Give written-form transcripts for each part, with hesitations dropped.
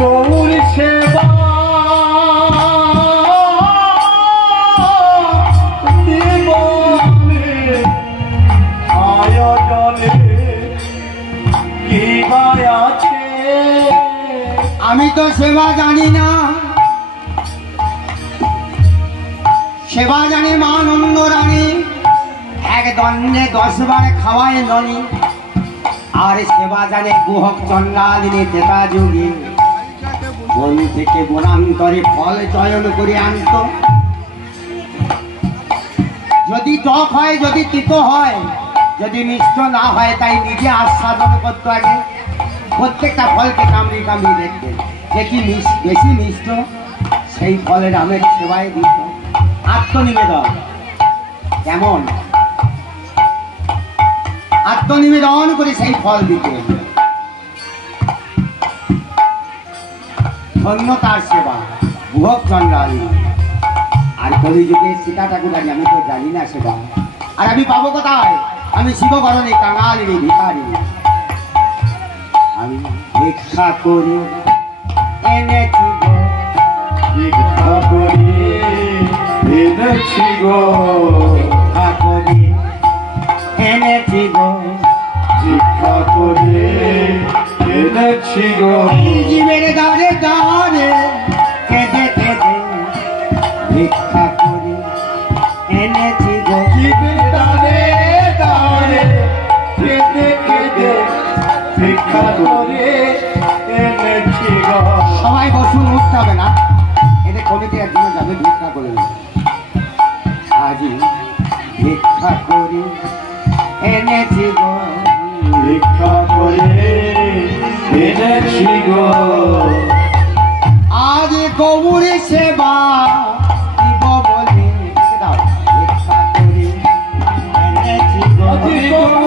গৌর সেবা আমি তো সেবা জানি না, সেবা জানি মা নন্দ রানী, এক দণ্ডে 10 বার খাওয়ায় ননি। আর সেবা জানে গুহক চন্ডালিনী তেতা যুগে, বন থেকে বনান্তরে ফল চয়ন করে আনত। যদি টক হয়, যদি তিতো হয়, যদি মিষ্ট না হয়, তাই নিজে আস্বাদন করতে আগে প্রত্যেকটা ফলকে কামড়ি কামড়ি দেখতে, দেখি বেশি মিষ্ট সেই ফলের আমের সেবায় দিত। আত্মনিবেদন কেমন? আত্মনিবেদন করে সেই ফল দিতে, ধন্য তার সেবা বুহক চন্দ্রালী। আর কলিযুগে সীতা ঠাকুর আমি তো জানি না সেবা, আর আমি পাবো কোথায়? আমি শিবকরণে কাঙালিনী ভিখারি, আমি ভিক্ষা করি এনেছি গো, ভিক্ষা করি এনেছি গো, ভিক্ষা করি এনেছি গো, ভিক্ষা করি এনেছি গো। এই জীবের দ্বারে দ্বারে কেঁদে কেঁদে ভিক্ষা করি এনেছি গো, জীবের দ্বারে দ্বারে কেঁদে কেঁদে ভিক্ষা করে এনেছি গো। সবাই বসুন, উঠতে হবে না, এদের কমিটি একজন যাবে ভিক্ষা করে। আজি ভিক্ষা করি এনেছি গো, ভিক্ষা করে এনেছি গো। আজ গৌর সেবা দিব বলে দাও, ভিক্ষা করি এনেছি গো, আজি গৌর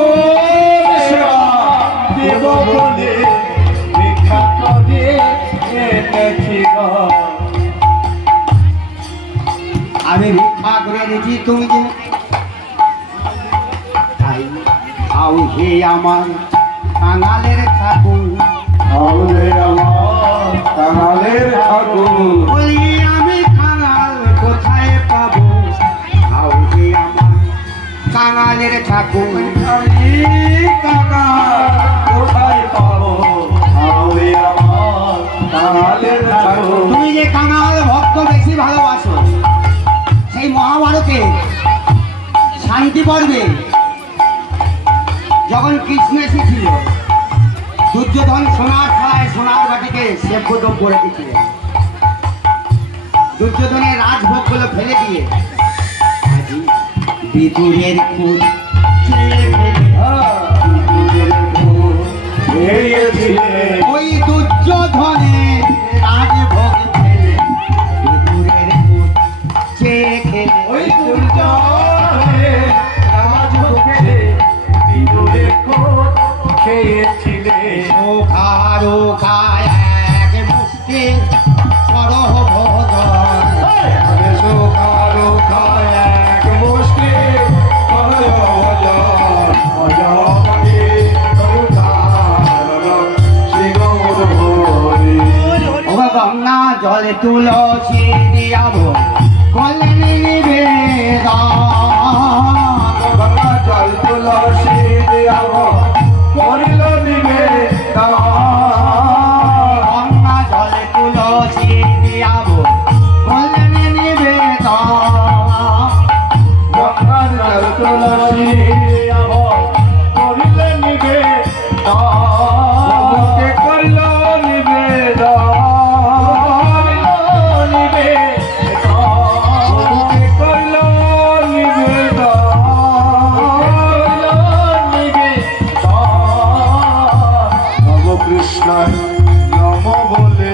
সেবা দেব বলে ভিক্ষা করে এনেছি গো। আমি ভিক্ষা করে এনেছি, তুমি যে আউ হে আমার কাঙালের ঠাকুর, আউলে আমার কাঙালের ঠাকুর, বলি আমি কাঙাল কোথায় পাবো? আউ হে আমার কাঙালের ঠাকুর, আমি কাঙাল কোথায় পাবো? আউলে আমার কাঙালের ঠাকুর। তুমি যে কাঙাল ভক্ত বেশি ভালোবাসো, সেই মহাভারতে শান্তি পর্বে যখন কৃষ্ণ এসেছিল, দুর্যোধন সোনার থালায় সোনার বাটিকে সেব্যদম করে দিয়েছিলেন। দুর্যোধনের রাজভোগগুলো ফেলে দিয়ে আজি বিদুরের খুঁত চেয়ে ফেলে ওই দুর্যোধনের রাজভোগ ফেলে বিদুরের খুঁত চেয়ে খেলে, ওই দুর্যোধনের রাজভোগে বিদুরের খুঁত খেয়েছিলে। ওখারো গায় এক মুষ্টি করহ ভোজন, কারো খায় এক মুষ্টি করো ভজন, ভজনে করুণার শ্রী গৌর হরি। ও গঙ্গা জল তুলসী দিয়াবো কলে নিবেদন, গঙ্গা জল তুলসী দিয়াব করিল নিবেদন, গঙ্গা জল তুলসী দিয়াবো কলে নিবেদন, গঙ্গা জল তুলসী দিয়াব করিল নিবেদন, করিল নিবেদন, করিল নিবেদন। নম কৃষ্ণায় নম বলে,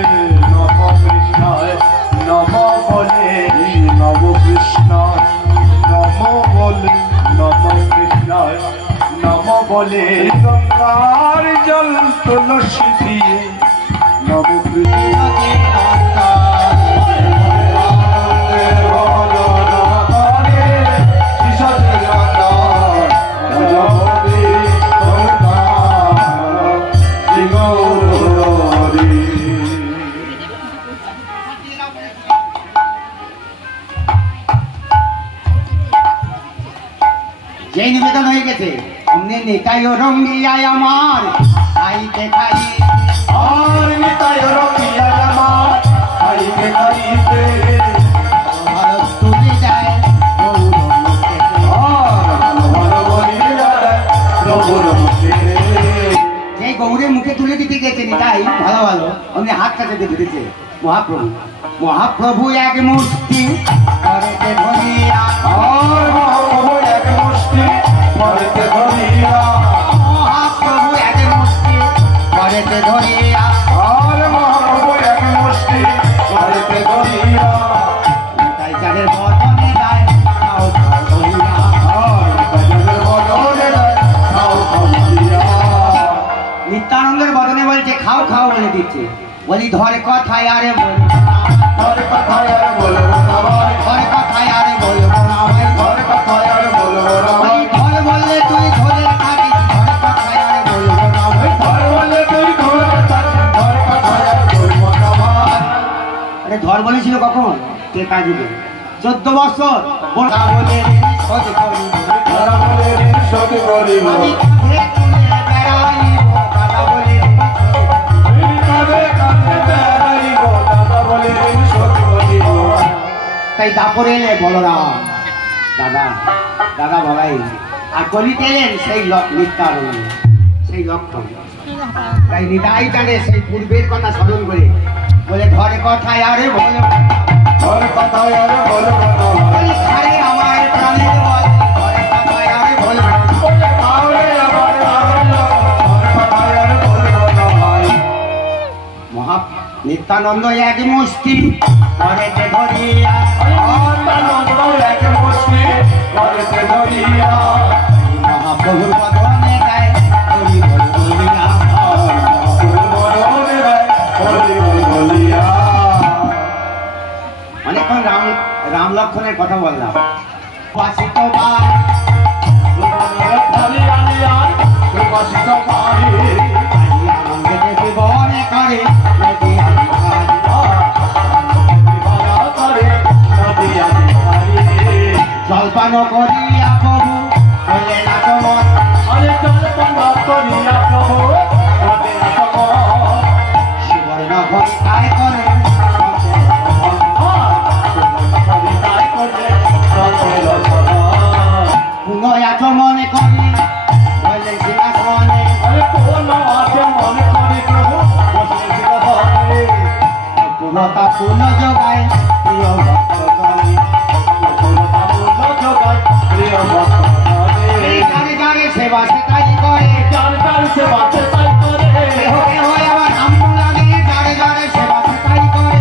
নম কৃষ্ণায় নম বলে, নম কৃষ্ণায় নম বলে, নম কৃষ্ণায় নম বলে, গঙ্গার জল তুলসী দিয়ে নম কৃষ্ণ অমনি নিতাই রঙ্গিয়ায় আমার খাইতে খাইতে আর নিতাই রঙ্গিয়ায় আমার খাইতে খাইতে ভারত তুলে যায় যে গৌরের মুখে তুলে দিতে গেছে নিতাই ভালো ভালো অমনি হাত কাছে ধরেছে মহাপ্রভু। মহাপ্রভু এক মুষ্টি করেতে ধরিয়া আর মহাপ্রভু এক মুষ্টি করেতে ধরিয়া মহাপ্রভু এক মুষ্টি করেতে ধরিয়া আর মহাপ্রভু এক মুষ্টি করেতে ধরিয়া তাই যাদের বদনে যায় তাও ধরিয়া আর তাদের বদনে দেয় খাও খাও দিয়া নিত্যানন্দের বদনে বলছে খাও খাও বলে দিচ্ছে। বলি ধর কথায় আরে বলবো ঘর কথায় আর বলবো না ভাই ধর কথায় আরে বলবো না ঘর কথায় আর বলবো না ভাই ধর বললে তুই ধরে থাকিস ধর কথায় আরে বলবো না ঘর বলে তুই ঘর থাকিস ঘর কথায় আর বলবো না ভাই আরে ধর বলেছিল কখন কে কাজিবে 14 বছর বড় বলে শোধ করি ঘর বলে ঋণ শোধ করিব আমি কাঁধে তুলে বেড়াইব দাদা বলে ঋণ কাঁধে কাঁধে বেড়াইব দাদা বলে ঋণ শোধ করিব তাই দাপরে এলে বলরাম দাদা দাদা বলাই আর কলিতে এলেন সেই নিত্যানন্দ সেই লক্ষণ। তাই নিতাই জানে সেই পূর্বের কথা স্মরণ করে বলে ঘরে কথায় আরে বলো ঘর কথায় আর বলবো না ভাই আরে আমার প্রাণের বল ঘরে কথায় আরে বলো বলে তাহলে আমার আনন্দ ঘর কথায় আর বলবো না ভাই মহা নিত্যানন্দ এক মুষ্টি ঘরেতে ধরিয়া আনন্দ এক মুষ্টি করেতে ধরিয়া মহাপ্রভুর বদনে গায় হরি বল বলিয়া বদনে দেয় হরি বল বলিয়া অনেকক্ষণ রাম লক্ষণের কথা বললাম। বাসিত বার খালি আলিয়ার প্রকাশিত পাই আনন্দে জীবনে করে নদী আলিয়ার। বিবাহ করে নদী আদি জলপান করিয়া প্রভু বলে না তোমার আরে চল বন্ধ করিয়া প্রভু বলে না তোমার সুবর্ণ ঘন্টায় করে পুনঃ আচমনে করি বলে সিংহাসনে পুনতা পুনঃ যোগায় প্রিয় ভক্ত করে যারে যারে সেবা সেটাই করে কেহ কেহ আবার নাম লাগে যারে যারে সেবা সেটাই করে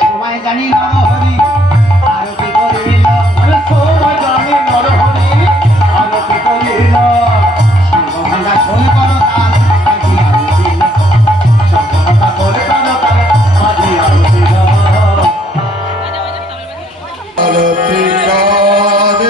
সময় জানি নরহরি আরতি করিল শিবভাণ্ডা খোল করো তার আজি আরতি আরতি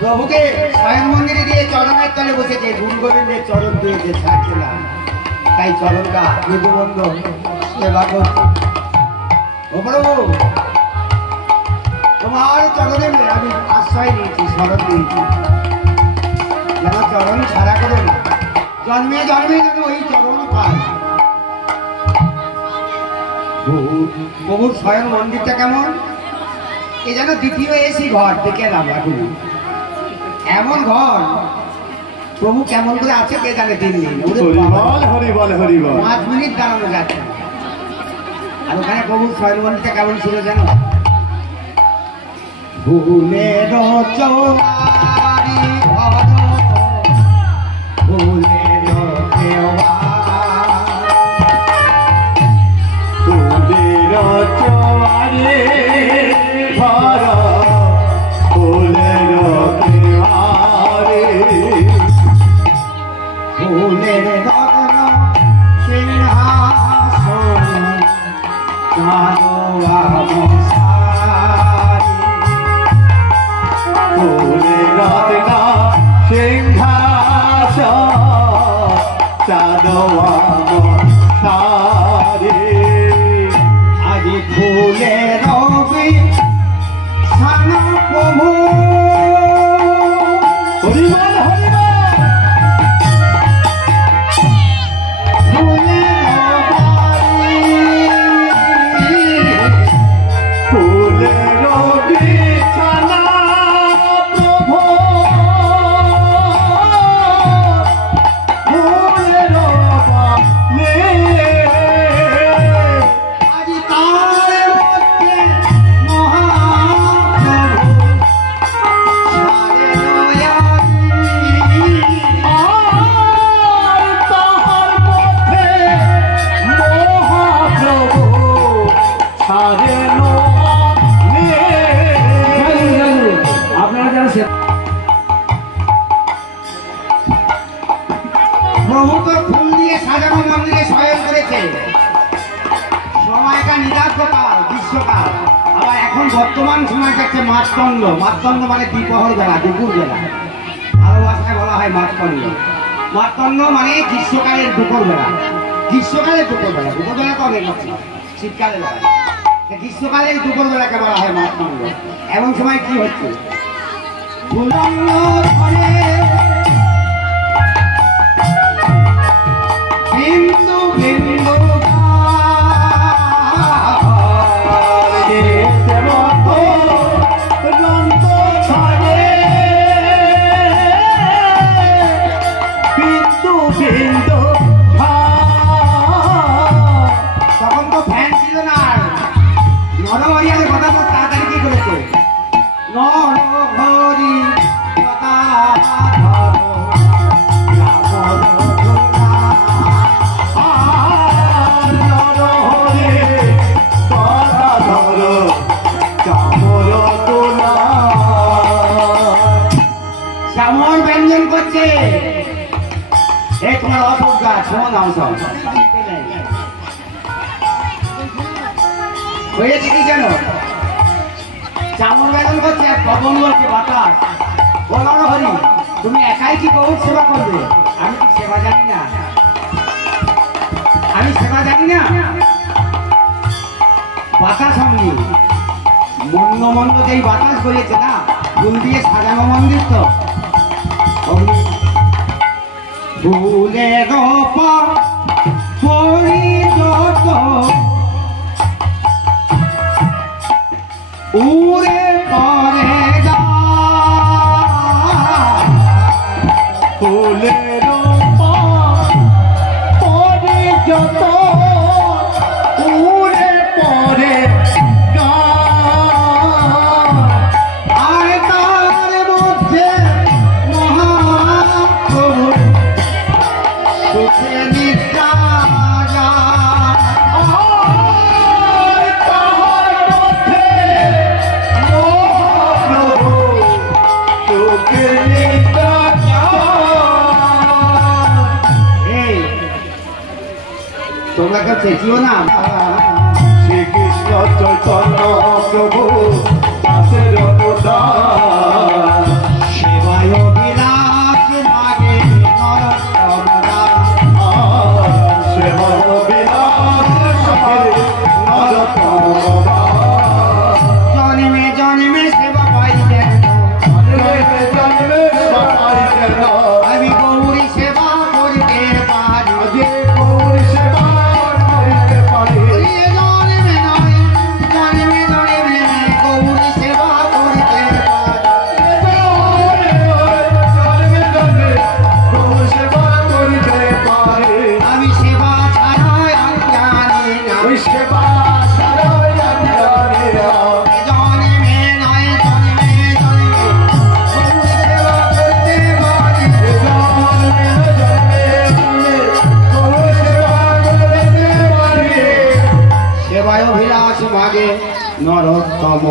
প্রভুকে স্বয়ং মন্দিরে দিয়ে চরণের তলে বসেছে, গুরু গোবিন্দের চরণ দিয়েছে ছাড়ছে না, তাই চরণটা যুগবন্ধ সেবা করছে। ও প্রভু, তোমার চরণে আমি আশ্রয় নিয়েছি, স্মরণ দিয়েছি, যেন চরণ ছাড়া করে না, জন্মে জন্মে যেন ওই চরণ পায়। প্রভুর স্বয়ং মন্দিরটা কেমন, এ যেন দ্বিতীয় এসি ঘর দেখে এলাম এখন। এমন ঘর প্রভু কেমন করে আছে কে জানে, 3 দিন 5 মিনিট দাঁড়ানো যাচ্ছে। আর ওখানে প্রভুর স্বয়ং মন্দিরটা কেমন ছিল জানো, ভুলের চৌবাড়ি ঘর, ভুলের চৌবাড়ি ঘর, ফুলের ফুলের রত্ন সিংহাসন, ফুলের রত্ন সিংহাসন, চাঁদোয়া সারি, আজি ফুলের রবি সানা প্রভু, হরিবল হরিবল, প্রভু তো ফুল দিয়ে সাজানো মন্দিরে শয়ন করেছে। সময়টা নিরার্থকাল, গ্রীষ্মকাল। আবার এখন বর্তমান সময় যাচ্ছে মাতদণ্ড, মাতদণ্ড মানে দ্বিপ্রহর বেলা, দুপুর বেলা, ভালো ভাষায় বলা হয় মাতঙ্গ। মাতঙ্গ মানে গ্রীষ্মকালের দুপুরবেলা। গ্রীষ্মকালের দুপুরবেলা, দুপুরবেলা তো অনেক আছে, শীতকালে বেলা, গ্রীষ্মকালের দুপুরবেলাকে বলা হয় মাতঙ্গ। এমন সময় কি হচ্ছে, উলঙ্গ ধরে বিন্দু বিন্দু তখন তো ফ্যান ছিল না, নরহরিয়ার কথা তো তাড়াতাড়ি কি করেছে, নরহরি কথা শ্যামল ব্যঞ্জন করছে। এই তোমার অসুখ গাছ শোন সব হয়েছে কি জানো, চামড় ব্যঞ্জন করছে আর পবন বলছে বাতাস, বলো হরি তুমি একাই কি বহু সেবা করবে, আমি কি সেবা জানি না, আমি সেবা জানি না। বাতাস অমনি মন্দ মন্দ যেই বাতাস বলেছে না, ফুল দিয়ে সাজানো মন্দির তো অমনি ফুলের পরিযত উড়ে পরে ফুলের পরিযত উড়ে পরে আর তার মধ্যে মহাপ্রভু সুখে নিদ্রা তোমরা কেউ চেঁচিও না। শ্রীকৃষ্ণ চৈতন্য প্রভু দাসের অনুদান, সেবায় বিলাস ভাগে নরোত্তম দাস। সেবন বিলাস ভাগে নরোত্তম দাস। জন্মে জন্মে সেবা পাইলেন, জন্মে জন্মে সেবা পাইলেন, আমি গৌরী সেবা করিতে পারি। যে গৌরী সেবা করিতে পারি, জন্মে নয় জন্মে জন্মে গৌরী সেবা করিতে পারি। আমি সেবা ছাড়াই আর জানি না, জন্মে নয় জন্মে জন্মে গৌরী সেবা করিতে পারি। সেবায় অভিলাষ ভাগে নরোত্তম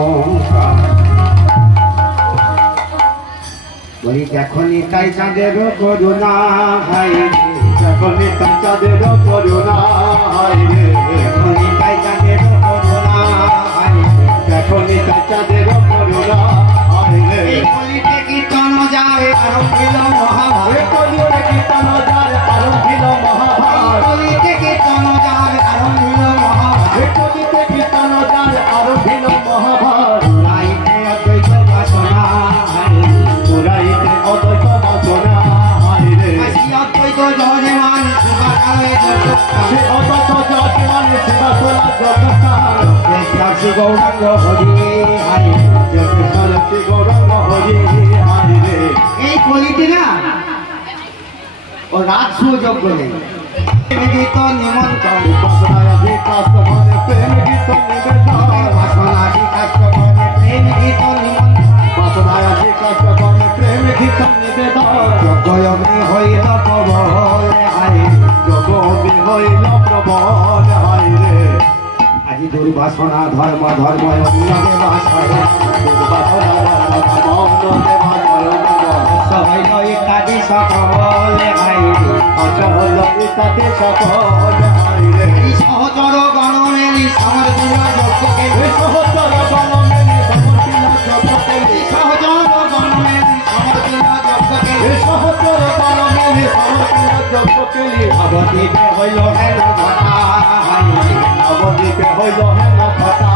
বলি দেখো নিতাই চাঁদের করুণা হাই, দেখো নিতাই চাঁদের করুণা হাই রে, দেখো নিতাই চাঁদের করুণা হাই। দেখো নিতাই চাঁদের করুণা হাই রে, এই কলিতে কীর্তন যাবে আরম্ভিল মহাভারত, কলিতে কীর্তন যারে আরম্ভিল মহাভারত, কলিতে কীর্তন যাবে আরম্ভিল মহাভারত। কলিতে কীর্তন যারে আরম্ভিল মহাভারত, রাইতে অদ্বৈত বাসনা হাই, পুরাইতে অদ্বৈত বাসনা হাই রে, আসি অদ্বৈত যজমান সুভাকালে সে অদ্বৈত যজমান শিবাসলা জগৎকার, দেশাসি গৌরাঙ্গ হরি হাই। জগৎকারকে গৌরঙ্গ হরি হাই রে। এই কলিতে না ও রাত সুযোগ্য নেই, গীত নিমন্ত্রণ বাসনায় বিকাশ মানে প্রেম গীত নিবেদন, বাসনাদি কাষ্টমনে প্রেম গীত নিমন্ত্রণ। বাসনায় বিকাশ মানে প্রেম গীত নিবেদন, জগয়মে হইল প্রবল হাই। জগমি হইল প্রবল হাই রে। আজি দুর্বাসনা ধর্ম ধর্ম অন্যদে বাসনা, দুর্বাসনা মৌন দেবা নয়ন, সবাই ইত্যাদি সকল হাই। অচল ইত্যাদি সকল হাই রে। সহচর গণমেলি সমর্পিল যজ্ঞকে, সহচর গণমেলি সমর্পিল যজ্ঞকে, সহচর গণমেলি সমর্পিল যজ্ঞকে। সহচর যশ কেলি নবদ্বীপে হইল হেন ঘটা নবদ্বীপে হইল হেন কথা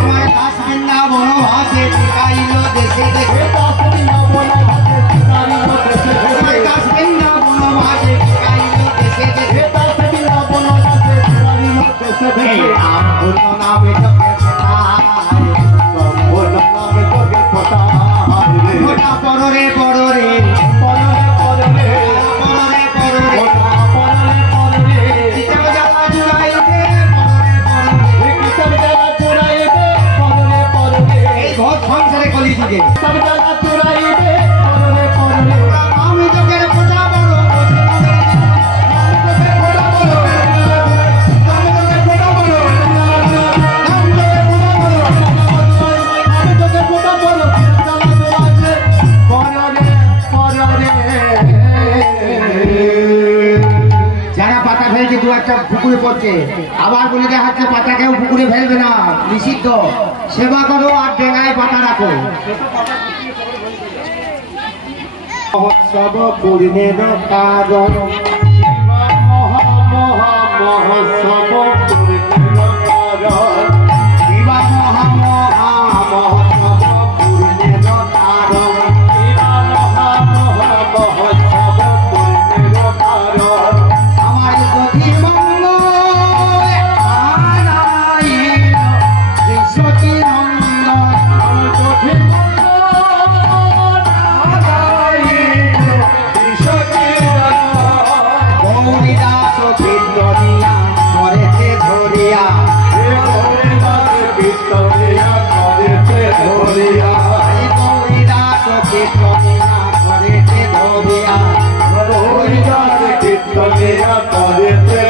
আমার দাস বৃন্দাবন ভাসে টিকাইল দেশে দেশে দাস বৃন্দাবন ভাসে টিকাইল দেশে আমার দাস বৃন্দাবন ভাসে টিকাইল দেশে দেশে দাস বৃন্দাবন ভাসে টিকাইল দেশে দেশে নাম পূর্ণ নামে তোকে ফোটায় সম্পূর্ণ নামে তোকে ফোটায় ফোটা পররে পররে পররে পররে পররে পররে ফোটা পররে পররে চিতাব জ্বালা জুড়াইতে পররে পররে কিতাব জ্বালা চুরাইবে পররে পররে এই ঘর সংসারে কলি যুগে কিতাব জ্বালা চুরাইবে পররে পররে আমি তোকে ফোটা বড় যারা পাতা ফেলছে দু একটা পুকুরে পড়ছে আবার বলে দেখাচ্ছে পাতাকেও পুকুরে ফেলবে না নিষিদ্ধ সেবা করো আর ডেঙায় পাতা রাখো মহোৎসব পূর্ণের কারণ শিবা মহা মহা মহোৎসব পূর্ণের কারণ আমার গতি মঙ্গল আনাইল সতী নন্দন গৌরী দাস কীর্তনিয়া করেছে ধরিয়া গৌরী দাস কীর্তনিয়া করেছে ধরিয়া গৌরীদাস কীর্তনিয়া করেছে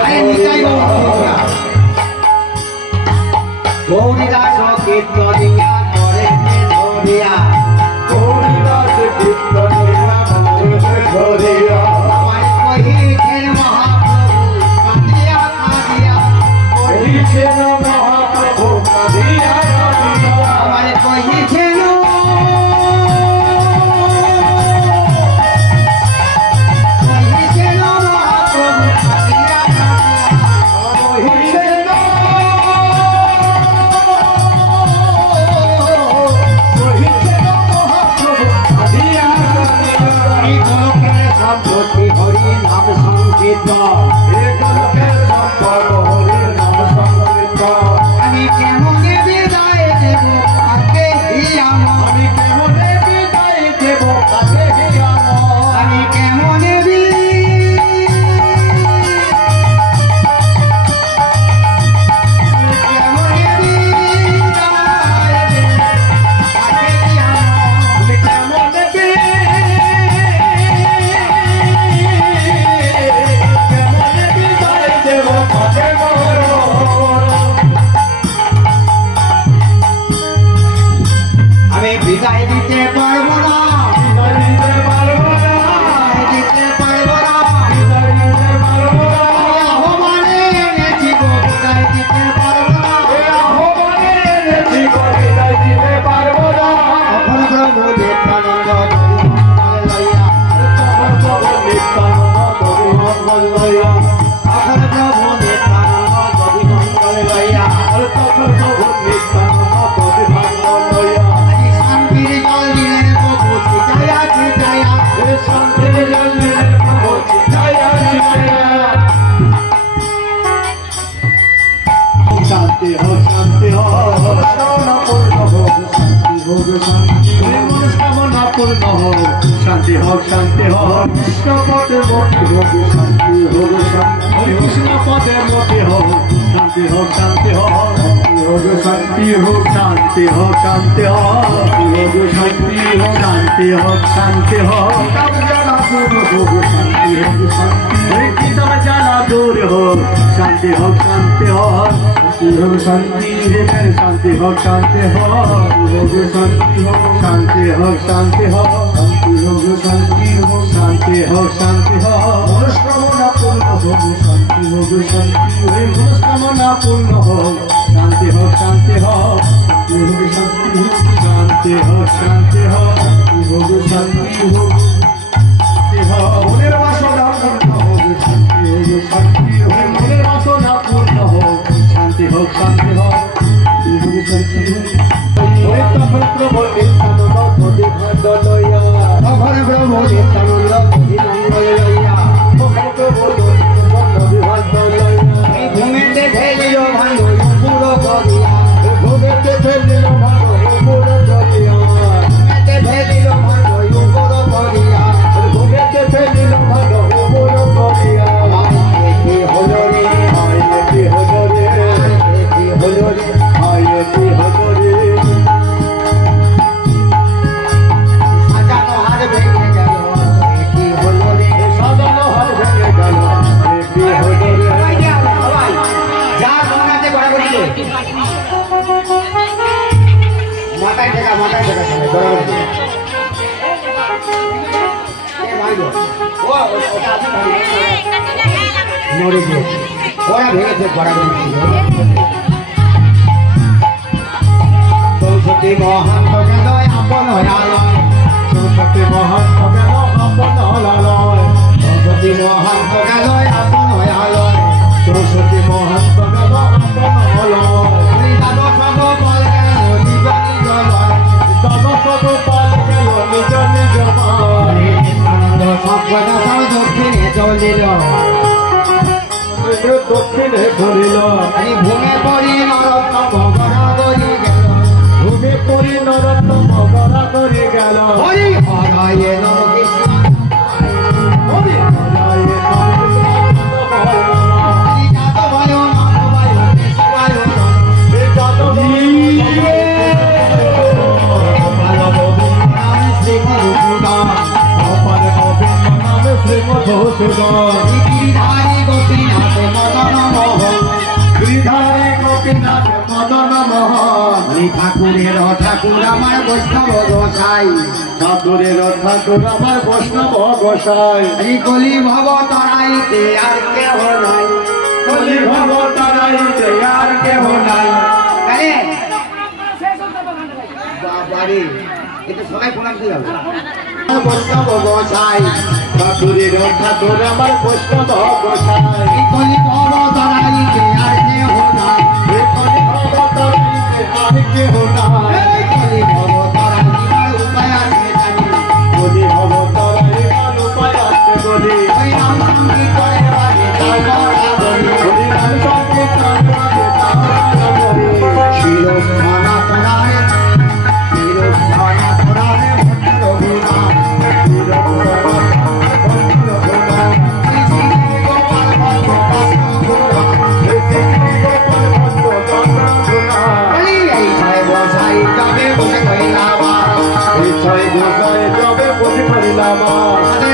ধরিয়া আমার কহিছেন মহাপ্রভু কাঁদিয়া আমার কহিছেন হরি নাম সংকীর্তন আমি কেমনে বিদায় দেব কাকে আমি কেমনে বিদায় দেব কাকে আমি কেমনে আমি বিদায় দিতে পারবো না দিতে পারবো না আহ্বানে এনেছি গো বিদায় দিতে পারবো না তখন প্রভু নিত্যানন্দ লইয়া তখন প্রভু নিত্যানন্দ লইয়া আজি শান্তির জল দিলেন প্রভু ছিটাইয়া ছিটাইয়া शांति हो मनोकामना पूर्ण हो शांति हो कृष्ण पदे मोक्ष हो शांति हो कृष्ण पदे मोक्ष हो शांति हो शांति हो शांति हो शांति हो शांति हो शांति हो शांति हो शांति हो शांति हो जाना दूर हो शांति हो शांति हो शांति शांति हो शांति हो शांति हो शांति हो शांति हो शांति हो शांति हो शांति हो मनोकामना पूर्ण हो शांति हो शांति हो मनोकामना पूर्ण हो शांति हो शांति हो शांति हो शांति हो शांति हो शांति हो হোক শান্তি হোক প্রভু নিত্যানন্দ প্রতি ভাণ্ড লইয়া প্রভু নিত্যানন্দ প্রতি ভাণ্ড লইয়া প্রভু নদী ভাণ্ড লইয়া এই ভূমিতে ফেলিল ভাণ্ড পুরো করিয়া ভূমিতে ফেলিল ভাণ্ড পুরো করিয়া ভূমিতে ফেলিল ভাণ্ড পুরো করিয়া ভূমিতে ফেলিল ভাণ্ড পুরো করিয়া কি হলো রে কি হলো রে কি হলো রে কি হলো রে সাজানো হার ভেঙে গেল কি হলো রে সাজানো হার ভেঙে গেল কি হলো রে সবাই যা মনাতে গড়াগড়ি দে মাথায় দেখা গড়াগড়ি এ ভাই গো ও ওটা আছে ভাই নড়ে গিয়ে ওরা ভেঙেছে গড়াগড়ি সরস্বতী মহান্ত গেল আপন হলালয় সরস্বতী মহান্ত গেল আপন হলালয় সরস্বতী মহান্ত গেল আপন হলালয় সরস্বতী মহান্ত গেল আপন হলালয় দাদা সব পাল গেল নিজ নিজ লয় দাদা সব পাল গেল নিজ নিজ লয় আনন্দ সভ্যতা সব দক্ষিণে চলিল দক্ষিণে ঘুরিল এই ভূমে পড়ি নরোত্তম গড়াগড়ি গেল ভূমে পড়ি নরোত্তম গড়াগড়ি গেল হরি হরায়ে নম কৃষ্ণ হরি হরায়ে নম কৃষ্ণ যাদবায় নামবায় শিবায় যাদবায় শ্রী মধুসূদন অপার গোবিন্দ নামে শ্রী মধুসূদন গিরিধারী গোপীনাথ মদন মোহন গিরিধারী গোপীনাথ মদন মোহন ঠাকুরের ঠাকুর আমার বৈষ্ণব গোসাই ঠাকুরের ঠাকুর আমার বৈষ্ণব গোসাই এই কলি ভব তরাইতে আর কেহ নাই কলি ভব তরাইতে আর কেহ নাই বাবারে এটা সবাই প্রণাম দিয়ে যাবে বৈষ্ণব গোসাই ঠাকুরের ঠাকুর আমার বৈষ্ণব গোসাই এই কলি ভব তরাইতে আর কেহ নাই এই কলি ভব তরাইতে আর কেহ নাই এই কলি ভব তরাইবার উপায় আছে জানি কলি ভব তরাইবার উপায় আছে বলি ওই নাম সংকীর্তন করে বাজে তারা বলি ওই নাম সংকীর্তন করে তারা বলি শিরোধানা তরায় শিরোধানা তরায় ভট্টরঘুনা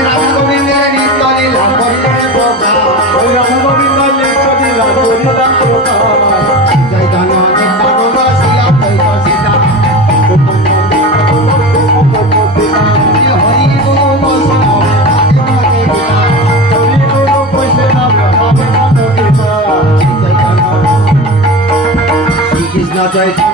রাধা গোবিন্দের নৃত্য লীলা করিলেন প্রকাশ রাধা গোবিন্দের নৃত্য লীলা করিলেন প্রকাশ চৈতন্য নিত্যানন্দ শ্রী অদ্বৈত সীতা হরি গুরু বৈষ্ণব হরি গুরু বৈষ্ণব চৈতন্য শ্রীকৃষ্ণ চৈতন্য